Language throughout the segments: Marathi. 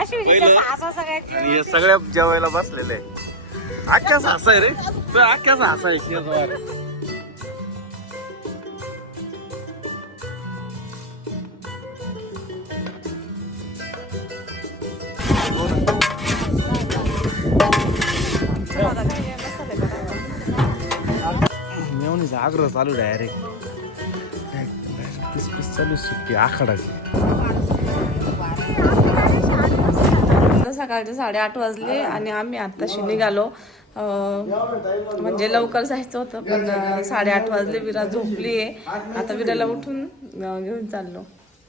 हे सगळ्या जेवायला बसलेले अख्ख्या सासा आहे रे तो अख्ख्या सासा आहे शेजवार मेवणीचा आग्रह चालू डायरेक्ट पीस पीस चालू सुट्टी आखाडाची सकाळचे 8:30 वाजले आणि आम्ही आत्ताशी निघालो म्हणजे लवकर जायचं होतं पण 8:30 वाजले. विरा झोपली आहे. आता विराला उठून घेऊन चाललो.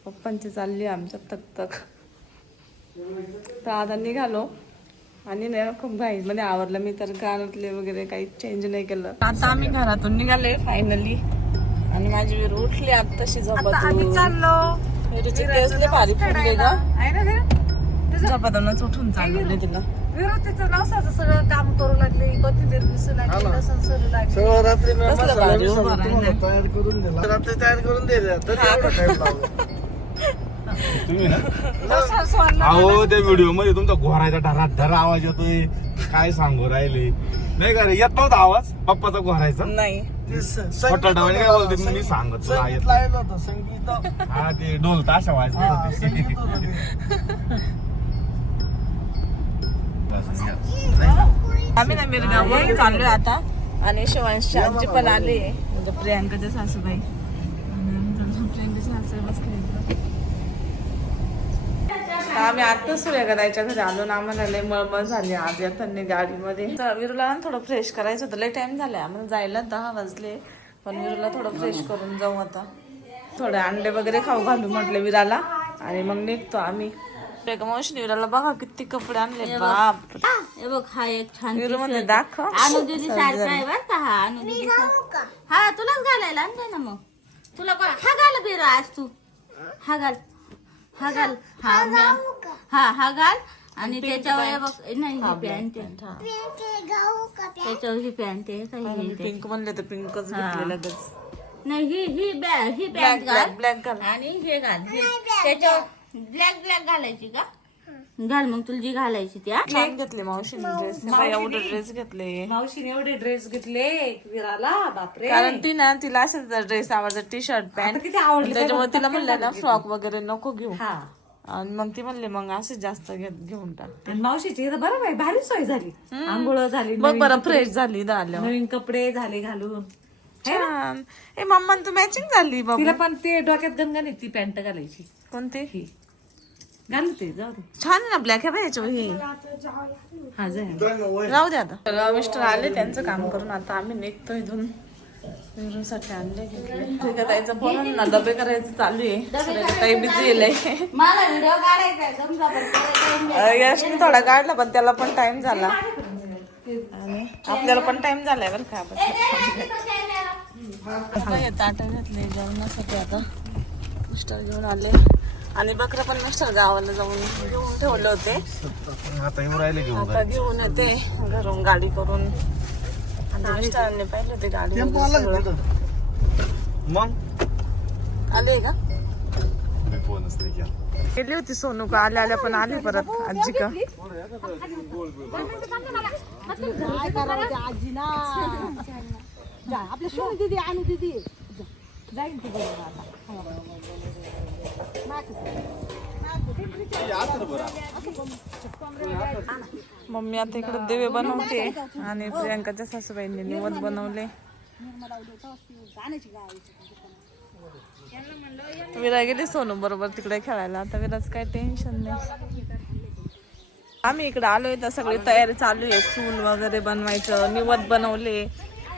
पप्पांची चालली आमच्या तक तर आता निघालो आणि नाही खूप घाई मध्ये आवरलं मी तर गाण्यातले वगैरे काही चेंज नाही केलं. आता आम्ही घरातून निघाले फायनली आणि माझी विरू उठली आत्ताशी झोपातून चाललो. विरूचे केस लय भारी फुटले ग झोपातूनच उठून चालले तिला. विरोधीचं नवसाचं सगळं काम करू लागले. कोथिंबीर दिसू लागली लसूण सोलू लागले. सगळं रात्री मी कसलं मसाला भारी बिसाला उभं तुम्हाला राहिलं. तयार करून दिला रात्री तयार करून दिला तरी एवढा टाइम लावला तुम्ही ना लसूण सोललं. अहो त्या व्हिडिओ मध्ये तुमचा घोरायचा ढरा आवाज येतोय काय सांगू राहिले नाही का रे येत नव्हता आवाज पप्पाचा घोरायचा नाही खोटा डावाने काय बोलते मी सांगत तुला येत संगीत हा ते ढोल ताशा आम्ही ना मिरगाववर चाललोय आता आणि शिवांशी आजी पण आले म्हणजे प्रियांकाच्या सासूबाई आणि प्रियांकाच्या सासूबाई बसले आम्ही आता सूर्यगदाच्या घरी आलो ना. आम्हाला लय मळमळ झाली आज येताना गाडीमध्ये. विरूला थोडं फ्रेश करायचं होतं. लय टाइम झालाय आम्हाला जायला 10 वाजले पण विरूला थोडं फ्रेश करून जाऊ आता. थोडे अंडे वगैरे खाऊ घालू म्हटले विराला आणि मग निघतो आम्ही. मावशी विराला बघा किती कपडे आणले बाप. हे बघ हा एक छान विरू मध्ये दाखव अनुदीदी सारखा आहे बरं का हा अनुदीदी हा तुलाच घालायला आणते ना मग तुला हा घाल बिरा आज तू हा घाल हा घाल हा घाल आणि त्याच्यावर हे बघ नाही ही पॅन्ट त्याच्यावर ही पॅन्ट आहे काही पिंक म्हणले तर पिंकच घेतले लगेच. नाही ही पॅन्ट घाल ब्लॅक घाल आणि हे घाल त्याच्यावर ब्लॅक घालायची का घाल मग तुला जी घालायची त्या छान घेतले मावशीने ड्रेस. एवढे ड्रेस घेतले मावशीने एवढे ड्रेस घेतले विराला बापरे. कारण ती ना तिला असेच ड्रेस आवडतात टी शर्ट पॅन्ट किती आवडले त्याच्यामुळे तिला म्हणलं ना फ्रॉक वगैरे नको घेऊ हा आणि मग ती म्हणले मग असेच जास्त घेऊन टाक. आणि मावशीची इथं बरं बाई भारी सोय झाली. आंघोळ झाली बघ बरं फ्रेश झाली आल्यावर नवीन कपडे झाले घालून छान. ए मम्मा तू मॅचिंग झाली बाबा. तिला पण ते डोक्यात गणगण ती पॅन्ट घालायची कोणती ही घालू ते जाऊ दे छान आहे ना ब्लॅक आहे याच्या ही हा जाय जाऊ दे आता. मिस्टर आले त्यांचं काम करून आता आम्ही निघतो इथून. साठी आणले घेतले ठीक आहे. त्याचं पोरांना डबे करायचं चालू आहे. काही बिझी येलंय मला व्हिडिओ काढायचा यशने थोडा काढला पण त्याला पण टाइम झाला आणि आपल्याला पण टाइम झालाय बरं का. ताट घातले जेवणासाठी आता मिस्टर घेऊन आले आणि बकरा पण मिस्टर गावाला जाऊन घेऊन ठेवले होते. आता येऊन राहिले घेऊन आता घेऊन येते घरून गाडी करून. आणि मिस्टरांनी पाहिलं ते गाडी मग आले का मी फोनच नाही केला. गेली होती सोनू का आल्या पण आली परत आजी का आजी ना आपल्या सोनू दीदी आणू दीदी जाईल ती बरोबर मम्मी आता इकडे देवे बनवते आणि प्रियांकाच्या सासूबाईंनी निवद बनवले. विरा गेली सोनू बरोबर तिकडे खेळायला. आता विराच काही टेन्शन नाही. आम्ही इकडे आलोय तर सगळी तयारी चालू आहे. चूल वगैरे बनवायचं निवद बनवले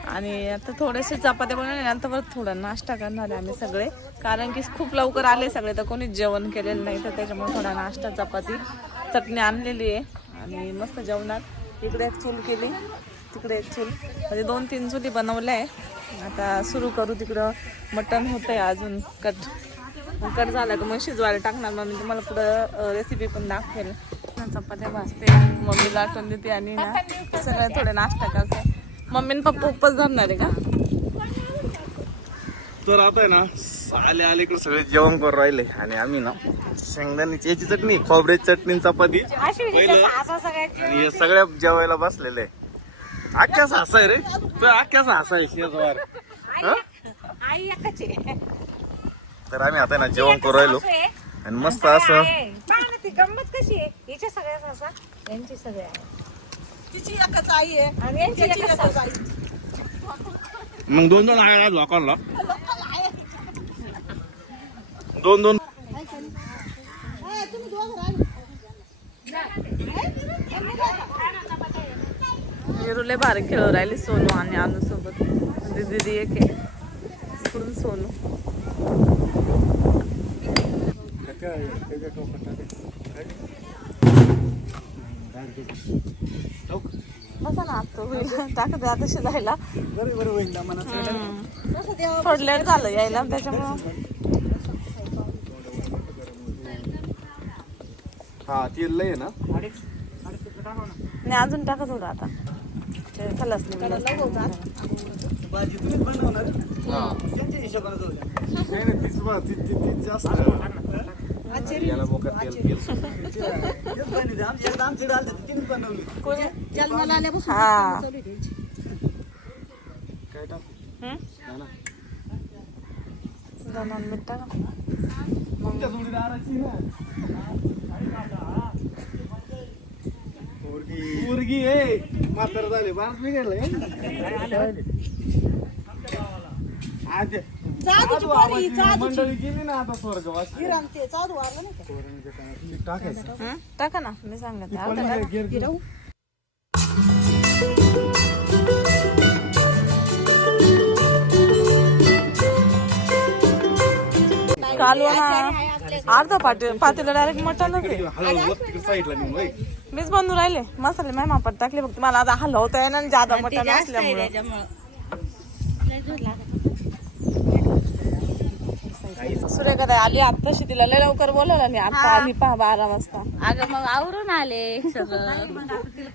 आणि आता थोडेसे चपात्या बनवले नंतर थोडा नाश्ता करणार आहे आम्ही सगळे. कारण की खूप लवकर आले सगळे तर कोणीच जेवण केलेलं नाही तर त्याच्यामुळे थोडा नाश्ता चपाती चटणी आणलेली आहे आणि मस्त जेवणार. इकडे एक चूल केली तिकडे एक चूल म्हणजे 2-3 चुली बनवल्या आहे. आता सुरू करू. तिकडं मटण होतं आहे अजून कट झालं का मग शिजवायला टाकणार. मग मी तुम्हाला पुढं रेसिपी पण दाखवेल. चपात्या भाजते मम्मीला आठवण देते आणि ना सगळे थोडे नाश्ता करते. मम्मी पप्पा उपवास धरणार आहे का. तर आता आहे ना आले इकडे सगळे जेवण करून राहिले आणि आम्ही ना शेंगदाण्याची याची चटणी, खोबऱ्याची चटणी, चपाती. आणि हे सगळ्या जेवायला बसलेले आहे. अख्ख्या सासा आहे रे तू, अख्ख्या सासा आहे शेजवार. तर आम्ही आता ना जेवण करू राहिलो आणि मस्त असं गंमत कशी आहे हिच्या सगळ्या सासा यांची सगळ्या तिची एकच आई आहे आणि यांची एकच सासू. मग 2-2 आहे लोकांना, 2-2. विरुले भारी खेळू राहिली सोनू आणि अनु सोबत. दीदी एक आहे इकडून सोनू. बसा ना आता टाकत आता शिजायला. थोडं लेट झालं यायला त्याच्यामुळं. हा ती लय आहे ना. नाही अजून टाका थोडं आता. खलास नाही तीच जास्त याला बोकात तेल जन्माला आल्यापासून हा काय टाक मीठ टाका. तुमच्या जोडीदाराची ना पोरगी आहे म्हातार झाले बारच बिघडलं मंडळी गेली ना आता स्वर्गवासी. हं? टाका ना मी सांगत. कालवा ना अर्धा पातेला डायरेक्ट मटनच आहे. साईडला नेऊन होय. मीच बनवून राहिले मसाले माझ्या मापात टाकले. फक्त मला आता हलवता येणार आणि जादा मटन असल्यामुळे. सूर्यकथा आली आत्ताशी, तिला लय लवकर बोलवलं आणि आता आली 12 वाजता. अगं मग आवरून आले सगळं.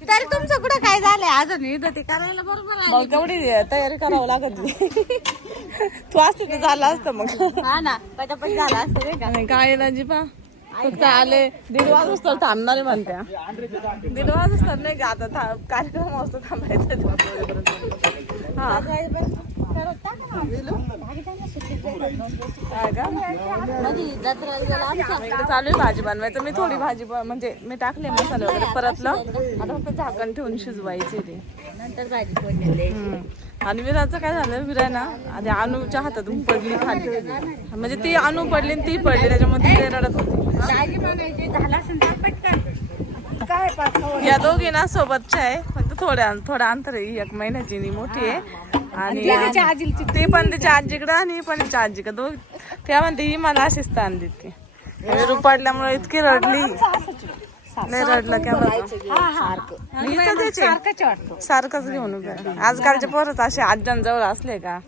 तरी तुमचं कुठं काय झालंय अजून इथं ते करायला बरोबर आहे. मग तेवढी तयारी करावं लागत. तू असते ते झालं असतं मग. हा ना पटापट झाला असं नाही का. आणि काय दाजी पा फक्त आले 1:30 वाजता थांबणारे म्हणत्या. 1:30 वाजता नाही का आता कार्यक्रम असतो थांबायचं. हा इकडे चालू आहे भाजी बनवायचं. मी थोडी भाजी म्हणजे मी टाकले मसाले वगैरे परतलं. आता फक्त झाकण ठेवून शिजवायचे ते नंतर भाजी फोडलेली. आणि विराचं काय झालं, विरा ना आधी अनुच्या हातातून पडली खाली. म्हणजे ती अनु पडली आणि ती पडली त्याच्यामध्ये ते रडत होती. या दोघी ना सोबतच्या आहे, फक्त थोडं अंतर आहे. 1 महिन्याची आणि मोठी आहे. आणि ती पण तिच्या आजीकडं आणि ही पण तिच्या आजीकडं. दोघ त्या म्हणते ही मला अशी स्थान देते. विरू पडल्यामुळे इतकी रडली. नाही रडलं सारखंच घेऊन उभं. आजकालचे पोरच असे आज्यांजवळ असले का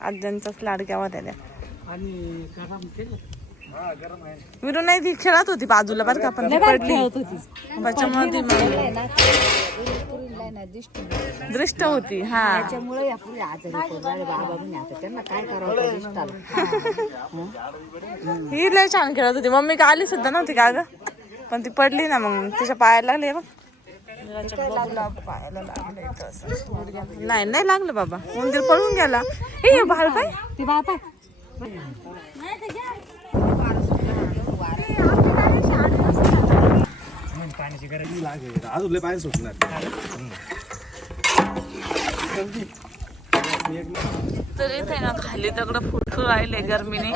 आज्यांचाच लाडक्या होत्या त्या. विरू नाही ती खेळत होती बाजूला बरं का, पण ती पडली त्याच्यामुळे ती दृष्ट होती. हा ही लय छान खेळत होती. मम्मी का आली सुद्धा नव्हती का ग, पण ती पडली ना मग तिच्या पायाला लागले बघ. पायाला लागले. नाही नाही लागलं बाबा, मंदिर पळून गेला. हे बाळ पाय ती बाळ पाय. पाण्याची गरज लागेल अजून लय पाणी सुटणार. तर इथे ना खाली दगड फुटू राहिले गरमीने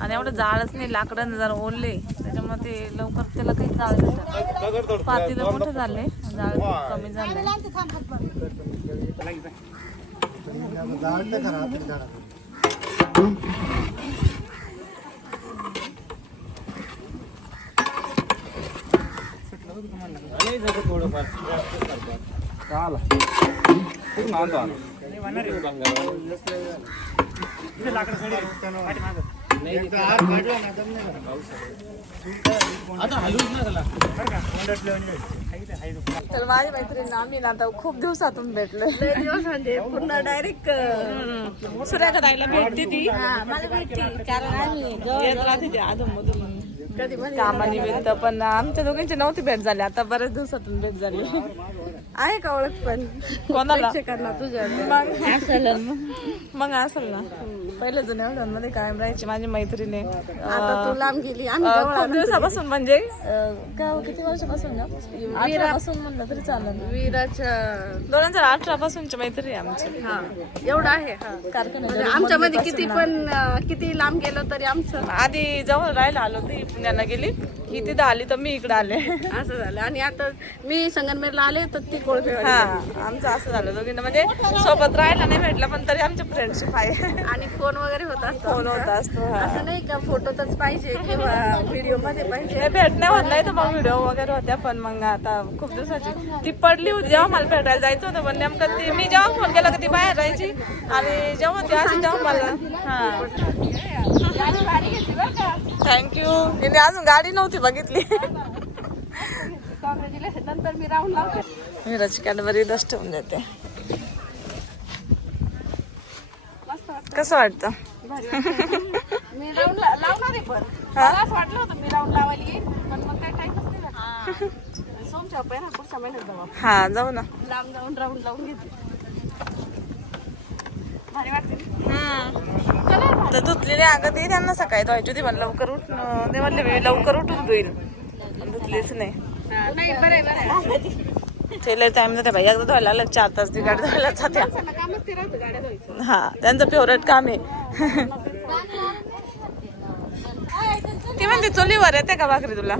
आणि एवढं जाळच नाही. लाकडाने जरा ओढले त्याच्यामध्ये लवकर त्याला काही जाळ भेटत. पातेलं मोठे झाले, जाळ कमी झाले. तर माझी मैत्रीण आम्ही ना आता खूप दिवसातून भेटलोय. पूर्ण डायरेक्ट सूर्याकडायला भेटते ती. मला भेटती कारण आम्ही येत राहते ती अधून मधून. कामानिमित्त, पण आमच्या दोघांची नव्हती भेट झाली. आता बऱ्याच दिवसातून भेट झाली. आहे का ओळख पण कोणाला? प्रेक्षकांना तुझ्या? मग असेल ना. पहिले जुन्या मध्ये कायम राहायची माझी मैत्रिणी. आता तू लांब गेली, आम्ही जवळ खूप आलो. दिवसापासून म्हणजे किती वर्षापासून? 18 पासून म्हणलं तरी चालेल. वीराच्या 2018 पासूनची मैत्री आहे आमची. हा एवढं आहे. म्हणजे आमच्यामध्ये किती लांब गेलो तरी आमचं आधी जवळ राहायला आलो, ती पुण्याला गेली, ही तिथं आली तर मी इकडे आले. असं झालं. आणि आता मी संगमनेरला आले तर ती कोळपे. हा, आमचं असं झालं दोघींना, म्हणजे सोबत राहायला नाही भेटलं पण तरी आमची फ्रेंडशिप आहे. आणि फोन वगैरे होत असतो. फोन होत असतो. असं नाही का फोटोतच पाहिजे किंवा व्हिडिओ मध्ये पाहिजे. हे भेटणे होत नाही तर मग व्हिडिओ वगैरे होत्या, पण मग आता खूप दिवसाची ती पडली होती जेव्हा मला भेटायला जायचं होतं, पण नेमकं ती मी जेव्हा फोन केला की ती बाहेर राहायची, आणि जेव्हा ती अशी तेव्हा मला थँक्यू. तिने अजून गाडी नव्हती बघितली. नंतर मी राऊंड लावते. मीराची कॅडबरी डस्ट ठेवून देते. कसं वाटतं? मी राऊंड लावणार आहे, पण मला असं वाटलं होतं मी राऊंड लावायला येईल, पण मग काय टाइमच नाही भेटला. सोमच्या पहिला पुढच्या महिन्यात जाऊ आपण. हा, जाऊ ना. लांब जाऊन राऊंड लावून घेते. भारी वाटते. तर धुतलेली अगं ती त्यांना सकाळी धुवायची होती, पण लवकर उठून ते म्हणले मी लवकर उठून धुईल, पण धुतलीच नाही. नाही बरं आहे. टेलर टाइम जाते बाई, एकदा धुवायला लागलं 4 तास ती गाडी धुवायला जाते. कामच ते राहतं गाड्या धुवायचं. हा, त्यांचं फेवरेट काम आहे. ती म्हणते चुलीवर येते का भाकरी तुला?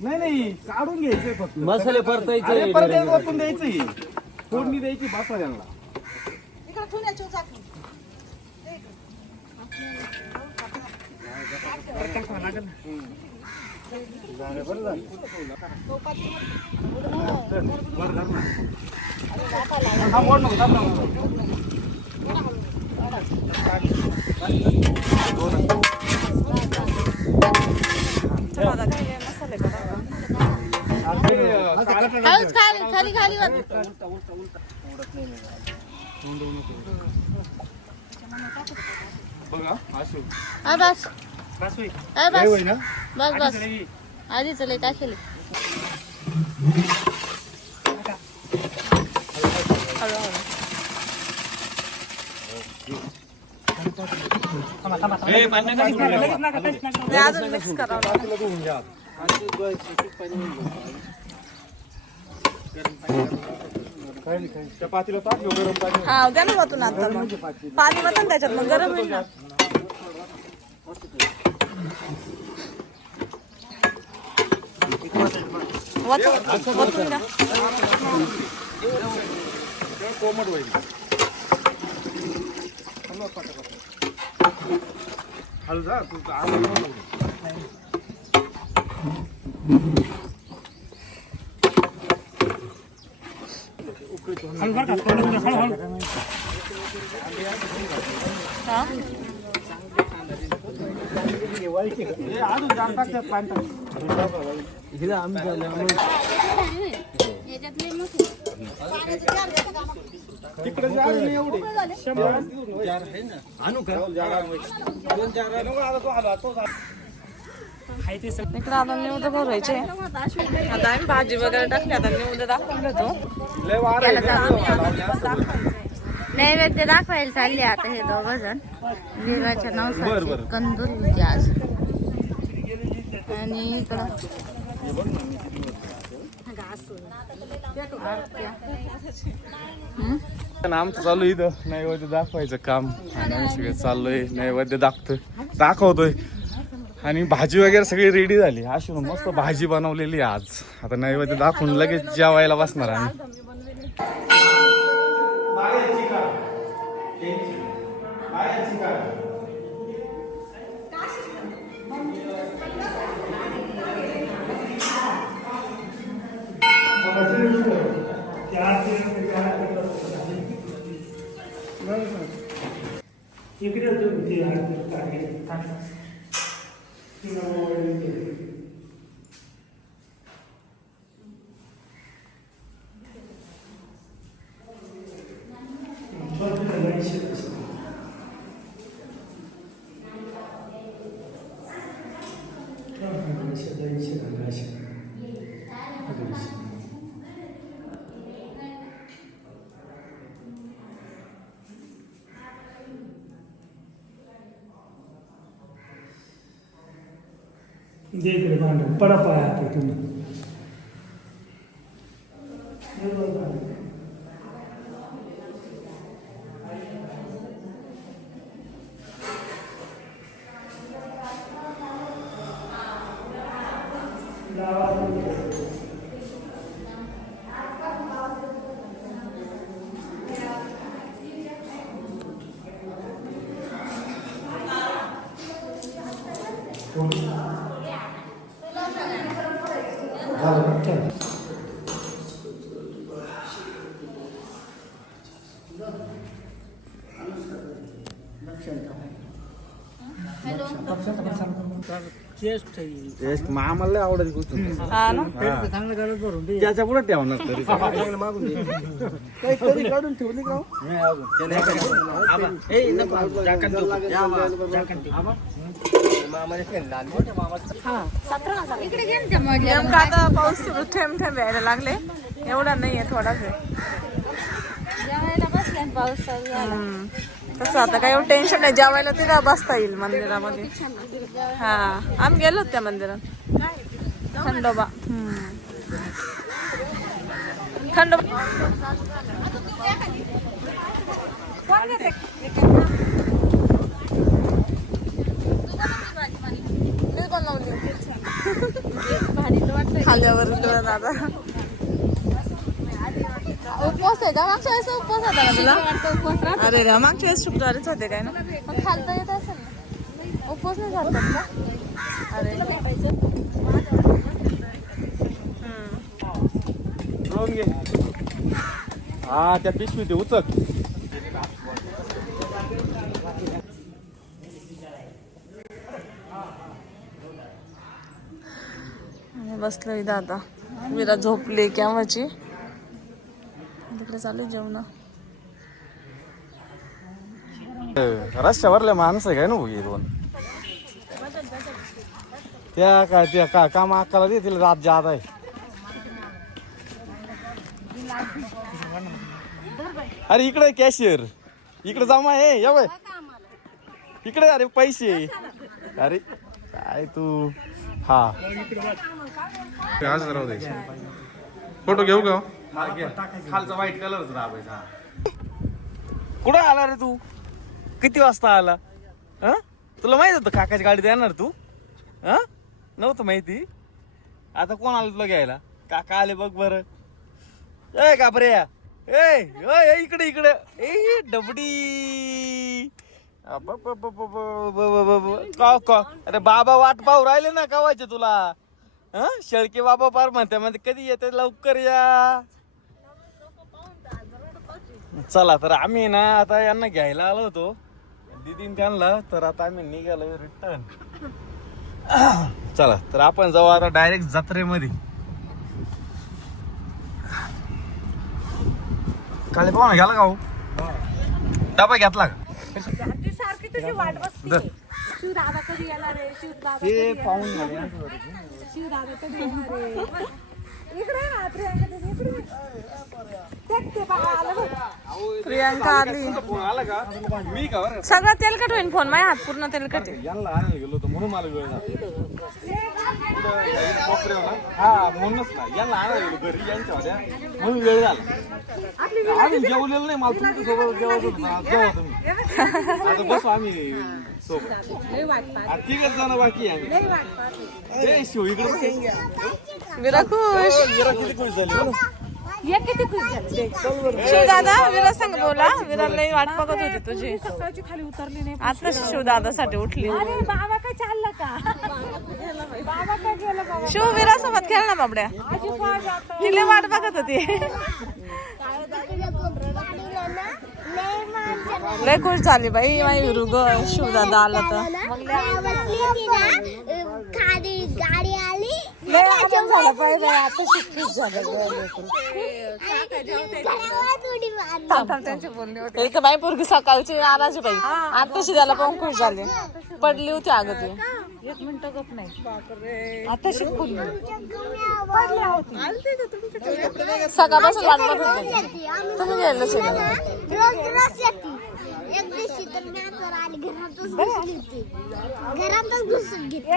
नाही काढून घ्यायचंय फक्त मसाले परतायचे परत वापरून द्यायचंय, फोडणी द्यायची मसाल्यांना. मसाले खाली खाली बघा बस बस बस आधी चले टाकेल. अजून मिक्स करावं लागेल. चपातीला टाक गरम पाणी. हा, द्या ना वतून आता मग. पाणी वतन त्याच्यात मग गरम होईल ना. वतून द्या. कोमट होईल. हळू जा तू इकडे आता निवड भरायचे. आता आम्ही भाजी वगैरे टाकली, आता निवड दाखवून घेतो. नैवेद्य दाखवायला चालले आता हे दोघं जण. वीराच्या नवसाची कंदूर होती आज. आणि इकडं आमचं चालू इथं नैवेद्य दाखवायचं काम, आणि आम्ही सगळे चाललोय नैवेद्य दाखवतोय. आणि भाजी वगैरे सगळी रेडी झाली. अशी मस्त भाजी बनवलेली आज. आता नैवेद्य दाखवून लगेच जेवायला बसणार आम्ही. दे इकडे भांडण पडा पाया आता तुम्ही मामाला लय आवडत गोष्ट हा ना त्याच्या पुढे ठेवणार तरी काहीतरी काढून ठेवली का इकडे घे ना त्या मधल्या. नेमका आता पाऊस सुरू थेंब थेंब यायला लागले. एवढा नाहीये, थोडाच आहे. जेवायला बसल्या ना पाऊस चालू झाला. तसं आता काही एवढं टेन्शन नाही. जेवायला तिथं बसता येईल मंदिरामध्ये. हा आम्ही गेलो त्या मंदिरात. खंडोबा. खंडोबा खाल्यावर दादा उपवास आहे का? मागच्या वेळेस उपवास होता ना तुला? अरे रे, मागच्या वेळेस शुक्रवारीच होते काय ना? मग खालता येत असेल ना? उपवास नाही झाला का? अरे ड्रोन घे. हा त्या पिशवी ते उचक. बसलो इथं आता. विरा झोपली केव्हाची. तिकडे चालू जेवण. रस्त्यावरल्या माणसं काय ना भाऊ दोन त्या काम अक्काला दे तिला रात जात आहे. अरे इकडे कॅशियर इकडे जमा आहे या बाय इकडे. अरे पैसे अरे काय तू. हा आज राहू दे. फोटो घेऊ का? खालचा व्हाईट कलरच दाबायचा. कुठं आला रे तू? किती वाजता आला? तुला माहित होतं काकाची गाडी देणार तू? नव्हतं माहिती. आता कोण आलं तुला घ्यायला? काका आले बघ बरं. ए कापरे ए इकडे इकडे ए डबडी. अरे बाबा वाट पाहू राहिले ना कावायचे तुला. शेळके बाबा पार म्हणते म्हणजे कधी येते लवकर या. चला तर आम्ही ना आता यांना घ्यायला आलो होतो दीदीन त्यांना. तर आता आम्ही निघालो रिटर्न. चला तर आपण जाऊ आता डायरेक्ट जत्रेमध्ये. काळे पाहुणा गेला का हो? डबा घेतला का? सारखी तुझी वाट बसते. शिवदादा कधी येणार रे? शिवदादा कधी येणार रे? इकडे ना प्रियांका दीदी इकडे. ते बाबा आलं बघ. प्रियांका आली. फोन आला का? मी का बरं सगळं तेलकट होईल फोन. माझ्या हात पूर्ण तेलकट आहे. यांना आणायला गेलो होतो म्हणून मला वेळ झाला. हा म्हणूनच ना यांना आणायला गेलो घरी यांच्या होत्या म्हणून वेळ झाला. आम्ही जेवलेलो नाही. मला तुमच्या सोबत जेवायचं होतं ना. जेवा तुम्ही. आता बसू आम्ही सोबत. तिघच जण बाकी आहे आम्ही. शिव इकडे विरा खुश. जरा किती खुश झाली बरं. ये किती खुश झाली. शिव दादा विरा सांग बोला. विराला वाट बघत होती तुझी. सकाळची खाली उतरली नाही. आता शिव दादासाठी उठली. अरे बाबा काय चाललं का? बाबा काय गेलं बाबा? शिव विरा सोबत खेळ ना बाबड्या. तिला वाट बघत होती. लय खुश झाली बाई माझी विरू ग. शिव दादा आला तर गाडी आली लय आनंद झाला पाहिजे. आता शिक्षित झालं. त्यांचे बोलले होते इथं बाई पोरगी सकाळची आराची बाई. आताशी त्याला पण खुश झाले. पडली होती अगं ती. 1 मिनिट गप नाही. आता शिकून सकाळपासून वाट बघत होती. तुम्ही गेलो रोज रोज येते एक दिवशी तर मी आता आली घरातच घुसून घेते. घरातच घुसून घेते.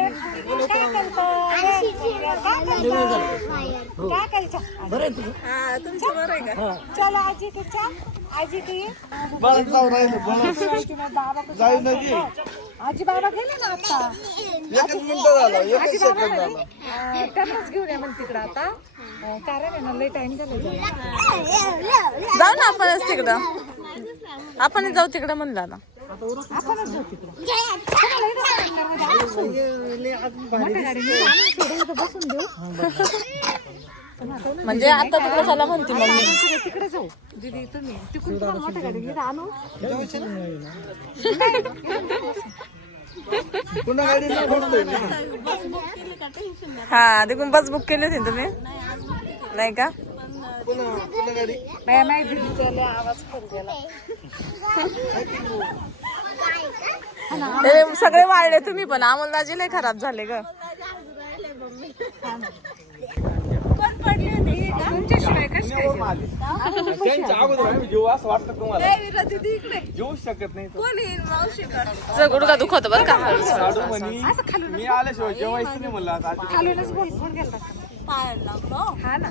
हा तुमचं बरं आहे का? चला आजी की चा आजी की आजी बाबा गेले ना आता त्यांनाच घेऊन या मग तिकडं आता कारण आहे ना लई टाइम झाला जाऊ ना आपणच तिकडं. आपण जाऊ तिकडं म्हणलं ना. आपणच जाऊ तिकडं बसून देऊ म्हणजे आता तिकडे चला म्हणते मम्मी. तिकडे जाऊ दीदी तुम्ही तिकडून तुम्हाला मोठ्या गाडीने आणू हा तिकडून बस बुक केली होती तुम्ही नाही का? नाही दीदीचा लय आवाज करू गेला ते सगळे वाढले तुम्ही पण. अमोलदाजी लय खराब झाले ग. कोण पडली होती तुमच्याशिवाय कशी त्यांच्या अगोदर आम्ही जेवू असं वाटतं तुम्हाला? दीदी इकडे जेवू शकत नाही. कोणी मावशीकडे तुझा गुडघा दुखत बरं का? साडू म्हणी मी आल्याशिवाय जेवायचं नाही म्हणलं आता. खालूनच बोल फोन गेला हा ना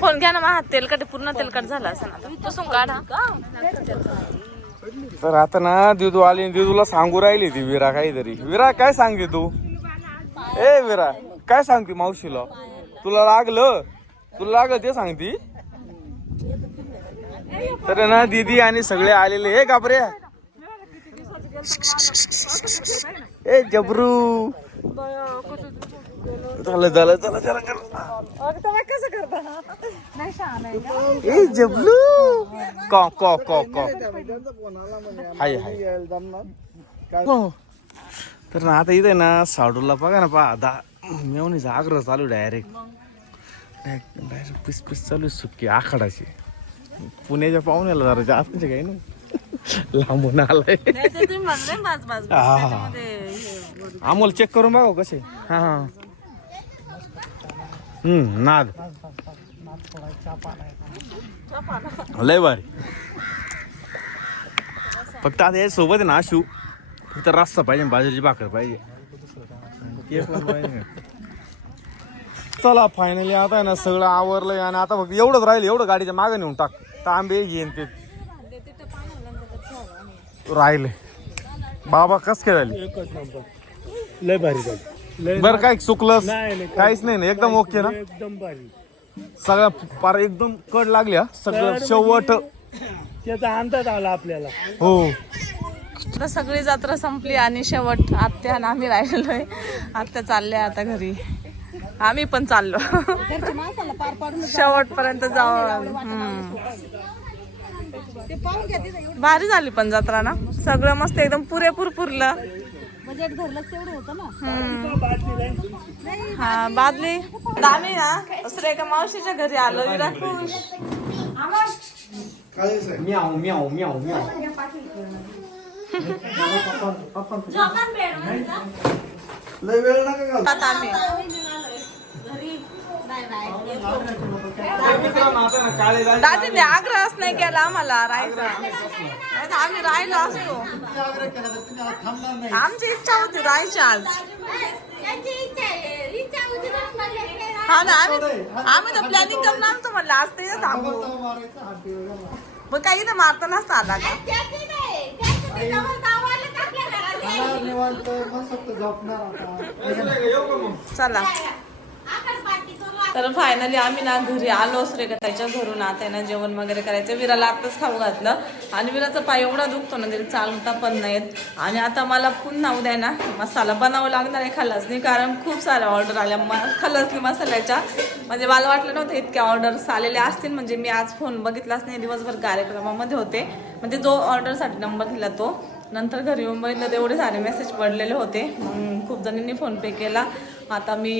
फोन घ्या ना. मग हात तेलकट पूर्ण तेलकट झाला असं ना. पुसून काढा. तर आता ना दिदू आली. दिदूला सांगू राहिली ती विरा काहीतरी. विरा काय सांगते तू? ए विरा काय सांगते मावशीला? तुला लागलं ते सांगती. तर ना दीदी आणि सगळे आलेले. हे घाबरे ए जबरू झालं कसं करता नाही शहाणा आहे का? ए जबलू कॉ कॉ कॉ कॉ हाय हाय. तर ना आता इथे ना साडूला बघा ना आता मेवणीचा आग्रह चालू डायरेक्ट पीस पीस चालू सुक्की आखाडाची. पुण्याच्या पाहुण्याला जरा जास्त काही ना लांबून आलाय. अमोल चेक करून बघा कसे. हा हा नाद लय भारी. फक्त आता या सोबत आहे ना आशू फक्त रस्ता पाहिजे, बाजूची भाकर पाहिजे. चला फायनली आता आहे ना सगळं आवरलंय आणि आता फक्त एवढंच राहिलं. एवढं गाडीच्या मागे नेऊन टाक. तांबे घेईन ते राहिले. बाबा कस काय झाली? एकच नंबर लय भारी झाली. बरं काय चुकलंस? नाही काहीच नाही ना एकदम ओके ना? एकदम भारी. सगळ्या पार एकदम कड लागल्या सगळं शेवट. त्याचा अंदाज आला आपल्याला. हो आता सगळी जत्रा संपली आणि शेवट आत्या आणि आम्ही राहिलोय. आत्या चालल्या आता घरी. आम्ही पण चाललो शेवटपर्यंत जाऊ. भारी झाली पण जत्रा ना. सगळं मस्त एकदम पुरेपूर पुरलं. बजेट धरलं तेवढं होतं ना. हा बादली. आम्ही ना दुसऱ्या एका मावशीच्या घरी आलो. विरा खुश. म्याव म्याव म्याव म्याव. लय वेळ नका घालू. आता आम्ही दादीने आग्रहच नाही केला आम्हाला राहायचा. नाहीतर आम्ही राहिलो असतो. आमची इच्छा होती राहायची आज. हा ना आम्ही तर प्लॅनिंग करून आणतो म्हणलं आज ते थांबू. मग काही ना मारता नसता आला का? चला तर फायनली आम्ही ना घरी आलो. सुरेखाताईच्या घरून आता ना जेवण वगैरे करायचं. विराला आताच खाऊ घातलं आणि विराचा पाय एवढा दुखतो ना तरी चालता पण नाहीत. आणि आता मला पुन्हा उद्या ना मसाला बनावं लागणार आहे खलासनी. कारण खूप साऱ्या ऑर्डर आल्या खलासनी मसाल्याच्या. म्हणजे मला वाटलं नव्हतं इतक्या ऑर्डर्स आलेल्या असतील. म्हणजे मी आज फोन बघितलाच नाही. दिवसभर कार्यक्रमामध्ये होते. म्हणजे जो ऑर्डरसाठी नंबर दिला तो नंतर घरी येऊन बघितलं तर एवढे सारे मेसेज पडलेले होते. मग खूप जणींनी फोनपे केला. आता मी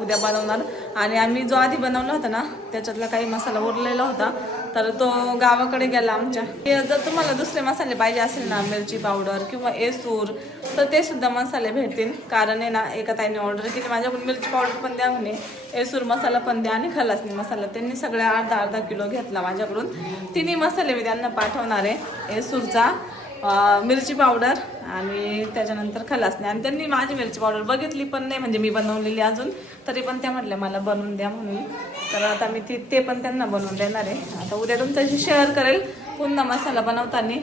उद्या बनवणार. आणि आम्ही जो आधी बनवला होता ना त्याच्यातला काही मसाला उरलेला होता तर तो गावाकडे गेला आमच्या. जर तुम्हाला दुसरे मसाले पाहिजे असेल ना मिरची पावडर किंवा एसूर तर ते सुद्धा मसाले भेटतील. कारण आहे ना एका ताईने ऑर्डर केली माझ्याकडून मिरची पावडर पण द्या म्हणे, एसूर मसाला पण द्या आणि खलासनी मसाला. त्यांनी सगळ्या अर्धा किलो घेतला माझ्याकडून. तिन्ही मसाले मी त्यांना पाठवणार आहे. एसूरचा मिरची पावडर आणि त्याच्यानंतर खलासणी. आणि त्यांनी माझी मिरची पावडर बघितली पण नाही, म्हणजे मी बनवलेली अजून, तरी पण त्या म्हटल्या मला बनवून द्या म्हणून. तर आता मी ते पण त्यांना बनवून देणार आहे. आता उद्या तुमच्याशी शेअर करेल पुन्हा मसाला बनवताना.